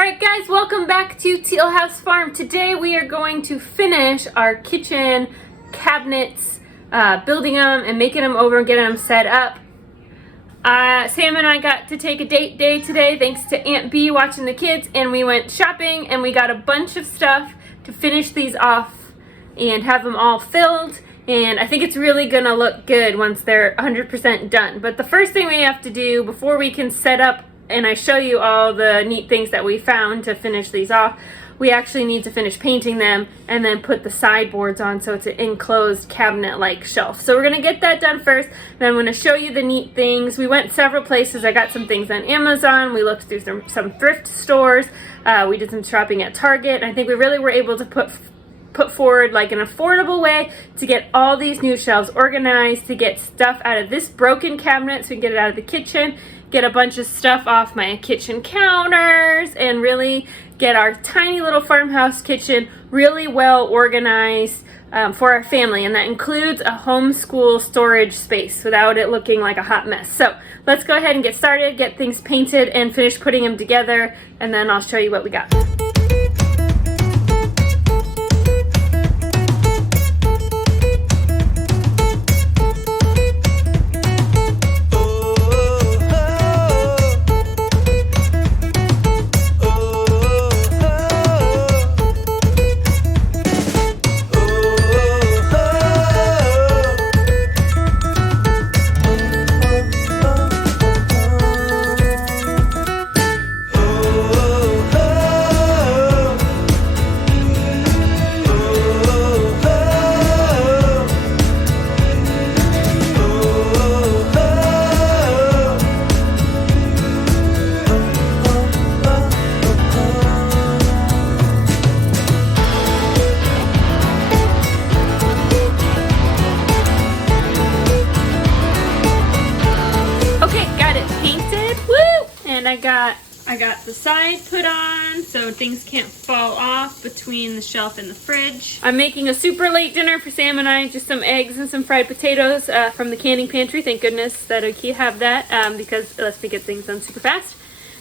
Alright guys, welcome back to Teal House Farm. Today we are going to finish our kitchen cabinets, building them and making them over and getting them set up. Sam and I got to take a date day today thanks to Aunt B watching the kids, and we went shopping and we got a bunch of stuff to finish these off and have them all filled. And I think it's really gonna look good once they're 100% done. But the first thing we have to do before we can set up and I show you all the neat things that we found to finish these off, we actually need to finish painting them and then put the sideboards on so it's an enclosed cabinet-like shelf. So we're gonna get that done first, then I'm gonna show you the neat things. We went several places. I got some things on Amazon. We looked through some thrift stores. We did some shopping at Target. I think we really were able to put forward like an affordable way to get all these new shelves organized, to get stuff out of this broken cabinet so we can get it out of the kitchen, get a bunch of stuff off my kitchen counters, and really get our tiny little farmhouse kitchen really well organized for our family. And that includes a homeschool storage space without it looking like a hot mess. So let's go ahead and get started, get things painted and finish putting them together, and then I'll show you what we got. I got the side put on so things can't fall off between the shelf and the fridge. I'm making a super late dinner for Sam and I, just some eggs and some fried potatoes from the canning pantry. Thank goodness that I have that because it lets me get things done super fast.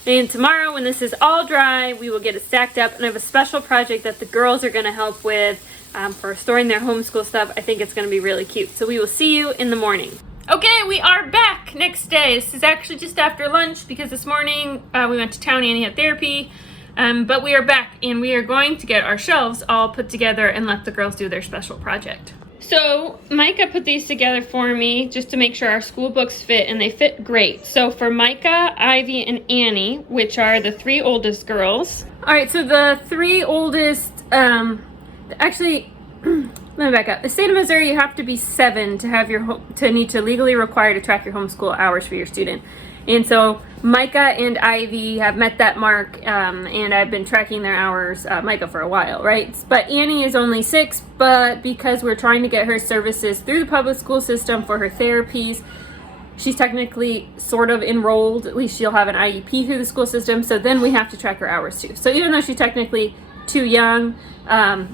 And tomorrow when this is all dry, we will get it stacked up, and I have a special project that the girls are going to help with for storing their homeschool stuff. I think it's going to be really cute. So we will see you in the morning. Okay, we are back next day. This is actually just after lunch because this morning we went to town. Annie had therapy, but we are back and we are going to get our shelves all put together and let the girls do their special project. So Micah put these together for me just to make sure our school books fit, and they fit great. So for Micah, Ivy, and Annie, which are the three oldest girls. All right, so the three oldest, actually, let me back up. The state of Missouri, you have to be 7 to have need to legally require to track your homeschool hours for your student. And so Micah and Ivy have met that mark, and I've been tracking their hours, Micah for a while, right? But Annie is only 6, but because we're trying to get her services through the public school system for her therapies, she's technically sort of enrolled. At least she'll have an IEP through the school system, so then we have to track her hours too. So even though she's technically too young,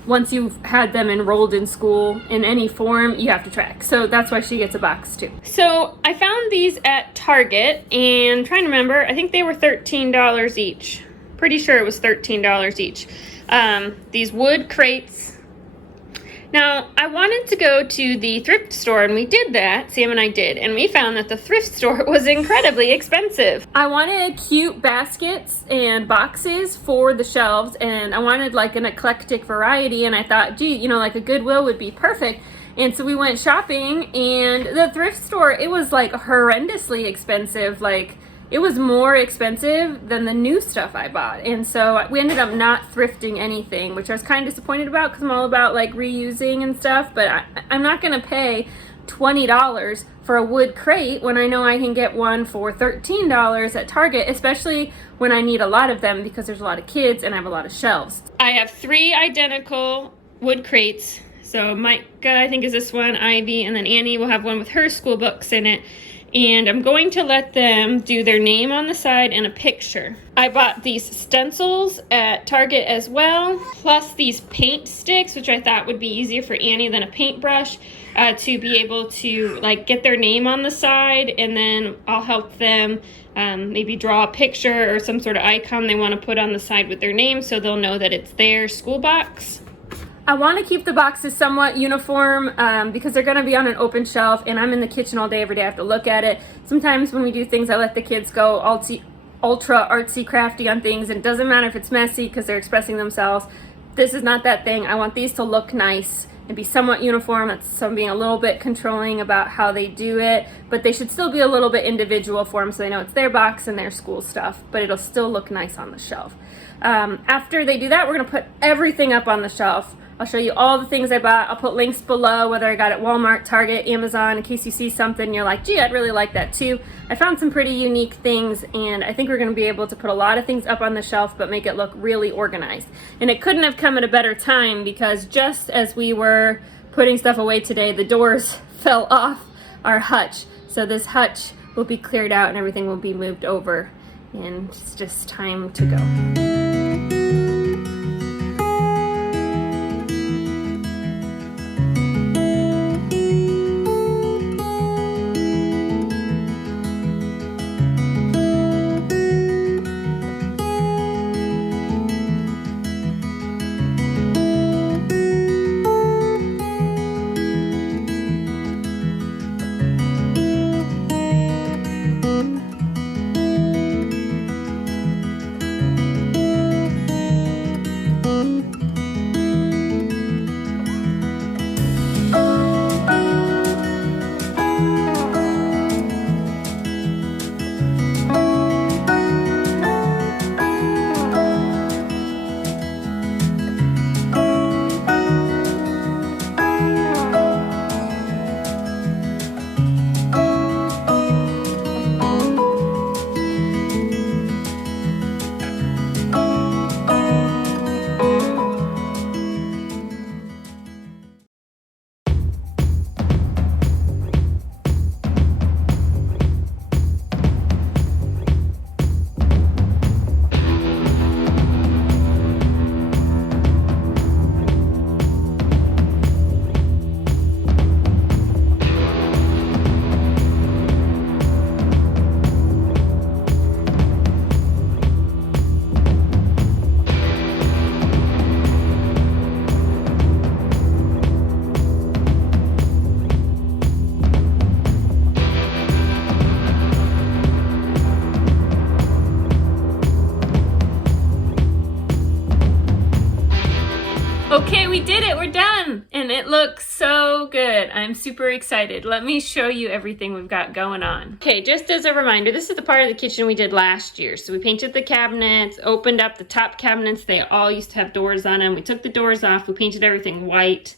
once you've had them enrolled in school in any form, you have to track. So that's why she gets a box too. So I found these at Target, and I'm trying to remember, I think they were $13 each. Pretty sure it was $13 each. These wood crates. Now, I wanted to go to the thrift store, and we did that, Sam and I did, and we found that the thrift store was incredibly expensive. I wanted cute baskets and boxes for the shelves, and I wanted like an eclectic variety, and I thought, gee, you know, like a Goodwill would be perfect. And so we went shopping, and the thrift store, it was like horrendously expensive. Like, it was more expensive than the new stuff I bought. And so we ended up not thrifting anything, which I was kind of disappointed about because I'm all about like reusing and stuff. But I'm not going to pay $20 for a wood crate when I know I can get one for $13 at Target, especially when I need a lot of them because there's a lot of kids and I have a lot of shelves. I have 3 identical wood crates. So Micah, I think, is this one, Ivy, and then Annie will have one with her school books in it. And I'm going to let them do their name on the side and a picture. I bought these stencils at Target as well, plus these paint sticks, which I thought would be easier for Annie than a paintbrush, to be able to like get their name on the side, and then I'll help them maybe draw a picture or some sort of icon they want to put on the side with their name so they'll know that it's their school box. I want to keep the boxes somewhat uniform because they're going to be on an open shelf, and I'm in the kitchen all day every day. I have to look at it. Sometimes when we do things, I let the kids go ultra artsy crafty on things, and it doesn't matter if it's messy because they're expressing themselves. This is not that thing. I want these to look nice and be somewhat uniform. That's some being a little bit controlling about how they do it, but they should still be a little bit individual for them so they know it's their box and their school stuff, but it'll still look nice on the shelf. After they do that, we're going to put everything up on the shelf. I'll show you all the things I bought. I'll put links below, whether I got it at Walmart, Target, Amazon, in case you see something and you're like, gee, I'd really like that too. I found some pretty unique things, and I think we're going to be able to put a lot of things up on the shelf but make it look really organized. And it couldn't have come at a better time because just as we were putting stuff away today, the doors fell off our hutch. So this hutch will be cleared out and everything will be moved over, and it's just time to go. Okay, we did it, we're done, and it looks so good. I'm super excited. Let me show you everything we've got going on. Okay, just as a reminder, this is the part of the kitchen we did last year. So we painted the cabinets, opened up the top cabinets. They all used to have doors on them. We took the doors off, we painted everything white,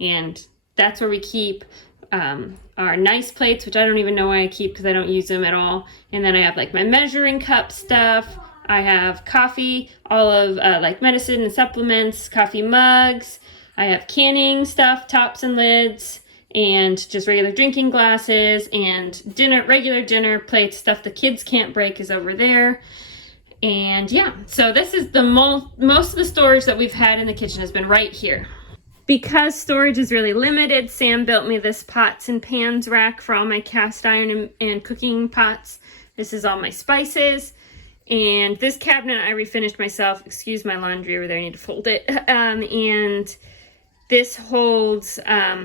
and that's where we keep our nice plates, which I don't even know why I keep because I don't use them at all. And then I have like my measuring cup stuff. I have coffee, all of like medicine and supplements, coffee mugs. I have canning stuff, tops and lids, and just regular drinking glasses, and dinner, regular dinner plates, stuff the kids can't break is over there. And yeah, so this is the most of the storage that we've had in the kitchen has been right here. Because storage is really limited, Sam built me this pots and pans rack for all my cast iron and cooking pots. This is all my spices. And this cabinet I refinished myself. Excuse my laundry over there, I need to fold it. And this holds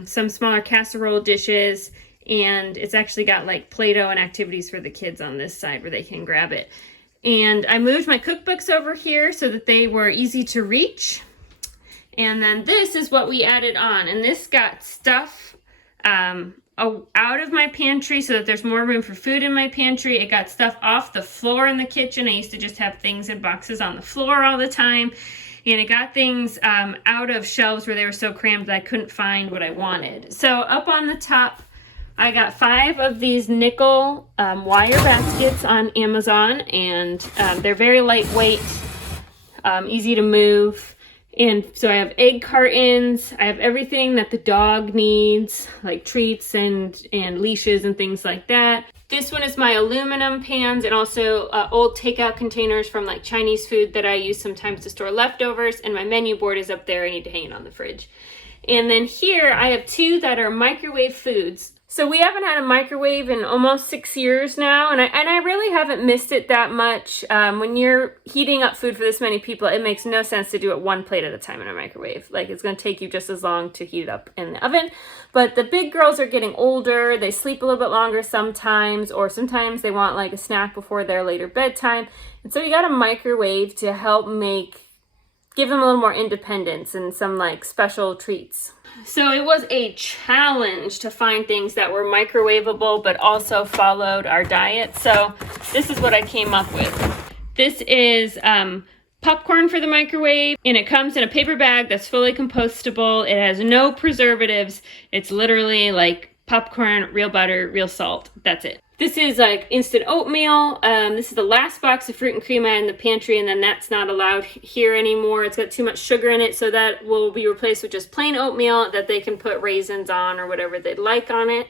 some smaller casserole dishes, and it's actually got like Play-Doh and activities for the kids on this side where they can grab it. And I moved my cookbooks over here so that they were easy to reach. And then this is what we added on, and this got stuff out of my pantry so that there's more room for food in my pantry. It got stuff off the floor in the kitchen. I used to just have things in boxes on the floor all the time. And it got things out of shelves where they were so crammed that I couldn't find what I wanted. So up on the top, I got 5 of these nickel wire baskets on Amazon, and they're very lightweight, easy to move. And so I have egg cartons, I have everything that the dog needs, like treats and leashes and things like that. This one is my aluminum pans, and also old takeout containers from like Chinese food that I use sometimes to store leftovers, and my menu board is up there. I need to hang it on the fridge. And then here I have 2 that are microwave foods. So we haven't had a microwave in almost 6 years now, and I really haven't missed it that much. When you're heating up food for this many people, it makes no sense to do it one plate at a time in a microwave. Like, it's going to take you just as long to heat it up in the oven. But the big girls are getting older. They sleep a little bit longer sometimes, or sometimes they want like a snack before their later bedtime. And so you got a microwave to help give them a little more independence and some like special treats. So it was a challenge to find things that were microwavable but also followed our diet. So this is what I came up with. This is popcorn for the microwave, and it comes in a paper bag that's fully compostable. It has no preservatives. It's literally like popcorn, real butter, real salt. That's it. This is like instant oatmeal. This is the last box of fruit and cream I had in the pantry, and then that's not allowed here anymore. It's got too much sugar in it, so that will be replaced with just plain oatmeal that they can put raisins on or whatever they'd like on it.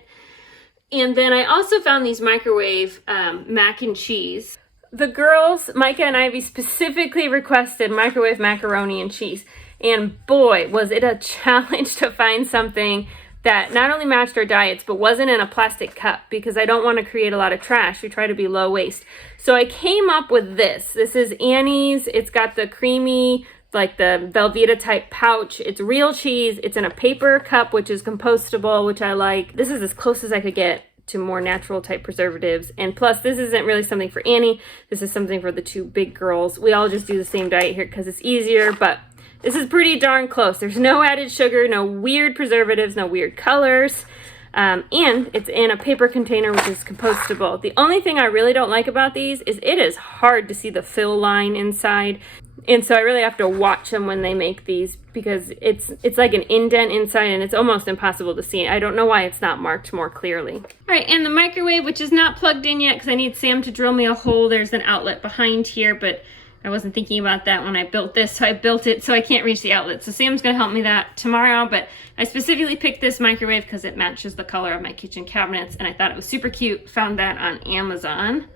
And then I also found these microwave mac and cheese. The girls, Micah and Ivy, specifically requested microwave macaroni and cheese. And boy, was it a challenge to find something that not only matched our diets, but wasn't in a plastic cup, because I don't want to create a lot of trash. We try to be low waste. So I came up with this. This is Annie's. It's got the creamy, like the Velveeta type pouch. It's real cheese. It's in a paper cup, which is compostable, which I like. This is as close as I could get to more natural type preservatives. And plus, this isn't really something for Annie. This is something for the two big girls. We all just do the same diet here because it's easier, but this is pretty darn close. There's no added sugar, no weird preservatives, no weird colors. And it's in a paper container, which is compostable. The only thing I really don't like about these is it is hard to see the fill line inside. And so I really have to watch them when they make these, because it's like an indent inside and it's almost impossible to see. I don't know why it's not marked more clearly. All right, and the microwave, which is not plugged in yet because I need Sam to drill me a hole. There's an outlet behind here, but I wasn't thinking about that when I built this, so I built it so I can't reach the outlet. So Sam's gonna help me that tomorrow, but I specifically picked this microwave because it matches the color of my kitchen cabinets, and I thought it was super cute. Found that on Amazon.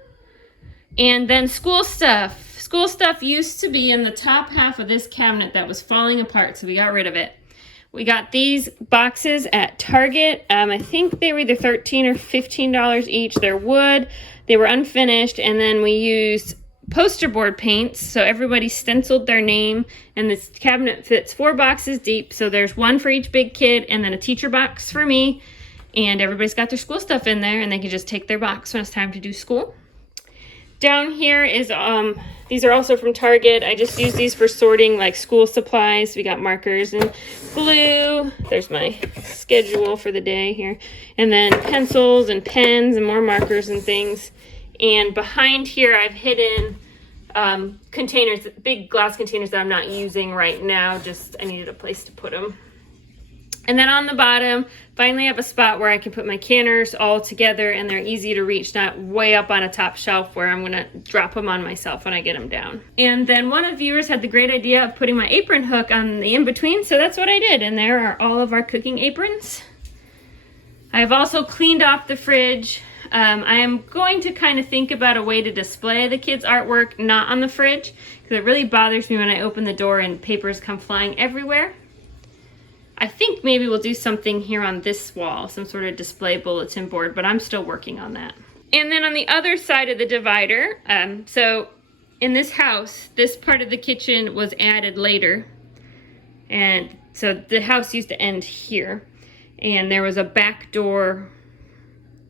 And then school stuff. School stuff used to be in the top half of this cabinet that was falling apart, so we got rid of it. We got these boxes at Target. I think they were either $13 or $15 each. They're wood. They were unfinished, and then we used poster board paints, so everybody stenciled their name, and this cabinet fits 4 boxes deep, so there's one for each big kid and then a teacher box for me, and everybody's got their school stuff in there and they can just take their box when it's time to do school. Down here is these are also from Target. I just use these for sorting like school supplies. We got markers and glue. There's my schedule for the day here, and then pencils and pens and more markers and things. And behind here I've hidden containers, big glass containers that I'm not using right now. Just I needed a place to put them. And then on the bottom, finally I have a spot where I can put my canners all together and they're easy to reach, not way up on a top shelf where I'm gonna drop them on myself when I get them down. And then one of the viewers had the great idea of putting my apron hook on the in-between, so that's what I did. And there are all of our cooking aprons. I've also cleaned off the fridge. I am going to kind of think about a way to display the kids' artwork not on the fridge, because it really bothers me when I open the door and papers come flying everywhere. I think maybe we'll do something here on this wall, some sort of display bulletin board, but I'm still working on that. And then on the other side of the divider, so in this house, this part of the kitchen was added later. And so the house used to end here. And there was a back door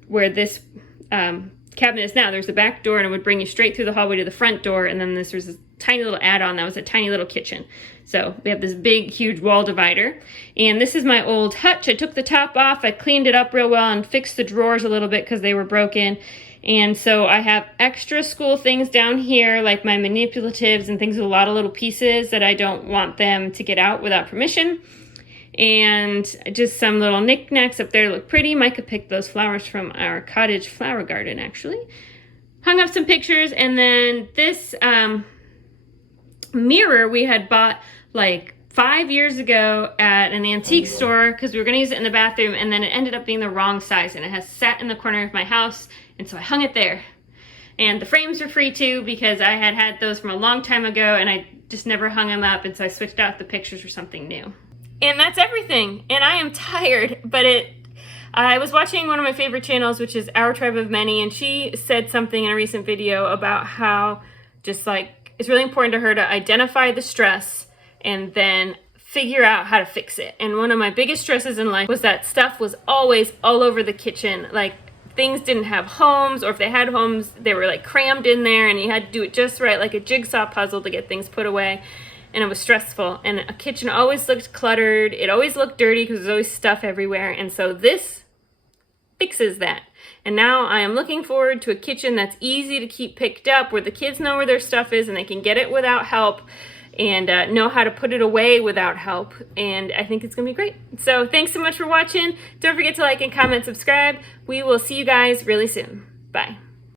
where this cabinet is now. There's a back door and it would bring you straight through the hallway to the front door. And then this was a tiny little add-on that was a tiny little kitchen. So we have this big, huge wall divider. And this is my old hutch. I took the top off. I cleaned it up real well and fixed the drawers a little bit because they were broken. And so I have extra school things down here, like my manipulatives and things with a lot of little pieces that I don't want them to get out without permission. And just some little knickknacks up there look pretty. Micah picked those flowers from our cottage flower garden, actually. Hung up some pictures, and then this mirror we had bought like 5 years ago at an antique store because we were going to use it in the bathroom, and then it ended up being the wrong size, and it has sat in the corner of my house, and so I hung it there. And the frames were free too because I had those from a long time ago, and I just never hung them up, and so I switched out the pictures for something new. And that's everything. And I am tired, but I was watching one of my favorite channels, which is Our Tribe of Many, and she said something in a recent video about how just like it's really important to her to identify the stress and then figure out how to fix it. And one of my biggest stresses in life was that stuff was always all over the kitchen. Like things didn't have homes, or if they had homes, they were like crammed in there and you had to do it just right, like a jigsaw puzzle to get things put away. And it was stressful. And a kitchen always looked cluttered. It always looked dirty because there's always stuff everywhere. And so this fixes that. And now I am looking forward to a kitchen that's easy to keep picked up, where the kids know where their stuff is and they can get it without help, and know how to put it away without help. And I think it's gonna be great. So thanks so much for watching. Don't forget to like and comment, subscribe. We will see you guys really soon. Bye.